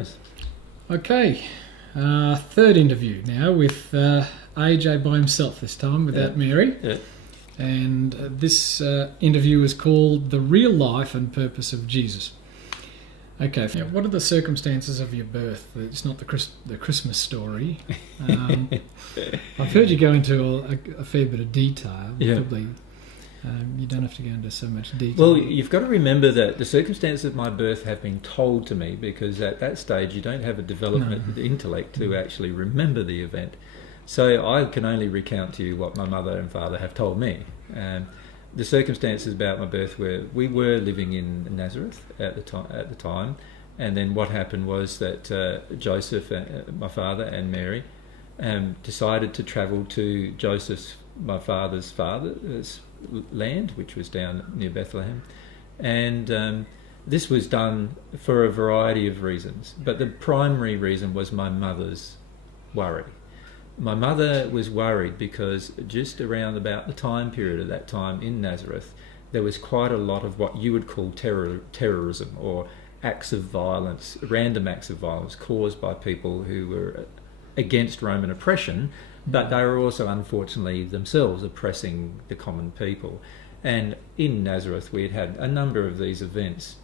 Terence. Okay, third interview now with AJ by himself this time, without Mary. Yeah. And this interview is called The Real Life and Purpose of Jesus. Okay, what are the circumstances of your birth? It's not the Christmas story. I've heard you go into a fair bit of detail. Yeah. Probably, you don't have to go into so much detail. Well, you've got to remember that the circumstances of my birth have been told to me, because at that stage you don't have a development intellect to actually remember the event. So I can only recount to you what my mother and father have told me. The circumstances about my birth were, we were living in Nazareth at the time, and then what happened was that Joseph, my father, and Mary decided to travel to my father's land, which was down near Bethlehem, and this was done for a variety of reasons, but the primary reason was my mother's worry. My mother was worried because just around about the time period of that time in Nazareth, there was quite a lot of what you would call terrorism, or acts of violence, random acts of violence caused by people who were against Roman oppression, but they were also unfortunately themselves oppressing the common people. And in Nazareth we had a number of these events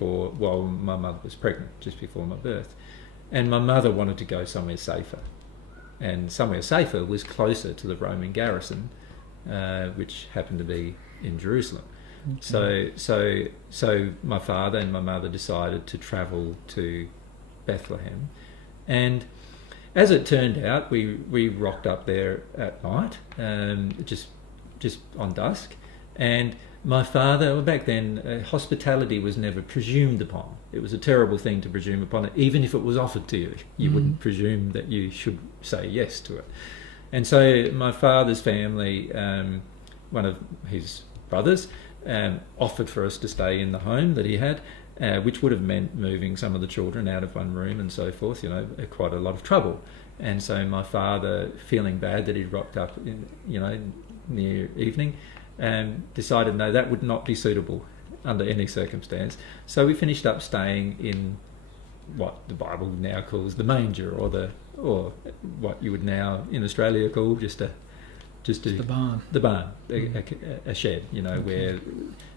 while my mother was pregnant, just before my birth. And my mother wanted to go somewhere safer. And somewhere safer was closer to the Roman garrison, which happened to be in Jerusalem. Okay. So my father and my mother decided to travel to Bethlehem, and as it turned out, we rocked up there at night, just on dusk. And my father, back then, hospitality was never presumed upon. It was a terrible thing to presume upon it. Even if it was offered to you, you wouldn't presume that you should say yes to it. And so my father's family, one of his brothers, offered for us to stay in the home that he had, which would have meant moving some of the children out of one room and so forth, quite a lot of trouble. And so my father, feeling bad that he'd rocked up near evening, decided no, that would not be suitable under any circumstance. So we finished up staying in what the Bible now calls the manger, or what you would now in Australia call just the barn. The barn, a shed, where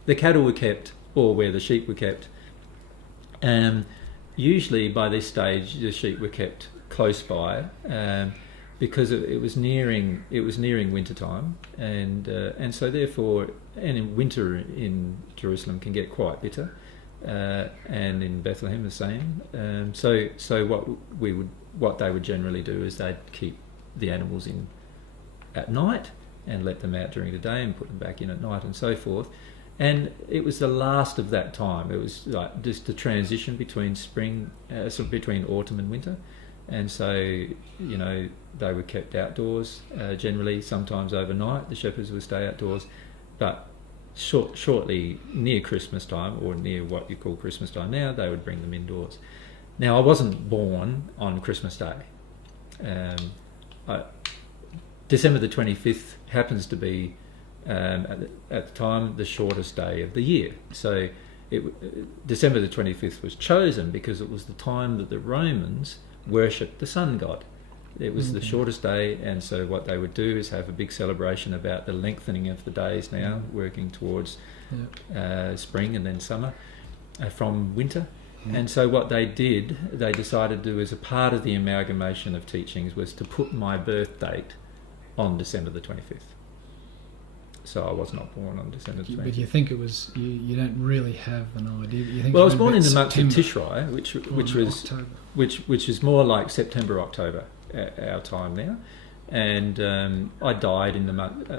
the cattle were kept or where the sheep were kept. Usually by this stage the sheep were kept close by, because it was nearing winter time, and so therefore, and in winter in Jerusalem can get quite bitter, and in Bethlehem the same. So what they would generally do is they'd keep the animals in at night and let them out during the day and put them back in at night and so forth. And it was the last of that time. It was like just the transition between between autumn and winter. And so, they were kept outdoors, generally, sometimes overnight. The shepherds would stay outdoors. But shortly near Christmas time, or near what you call Christmas time now, they would bring them indoors. Now, I wasn't born on Christmas Day. December the 25th happens to be, at the time, the shortest day of the year. So December the 25th was chosen because it was the time that the Romans worshipped the sun god. It was the shortest day, and so what they would do is have a big celebration about the lengthening of the days now, working towards spring and then summer from winter. And so what they decided to do as a part of the amalgamation of teachings was to put my birth date on December the 25th. So I was not born on December the 25th. But you think it was, you don't really have an idea. You think I was born in the month of Tishrei, which is more like September, October, our time now. And I died in the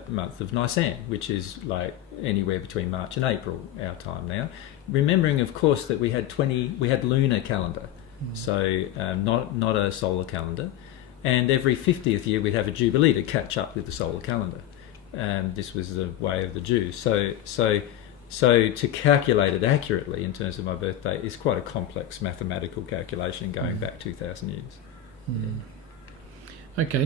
month of Nisan, which is like anywhere between March and April, our time now. Remembering, of course, that we had lunar calendar, so not a solar calendar. And every 50th year we'd have a jubilee to catch up with the solar calendar. This was the way of the Jews. So to calculate it accurately in terms of my birthday is quite a complex mathematical calculation going back 2,000 years. Okay.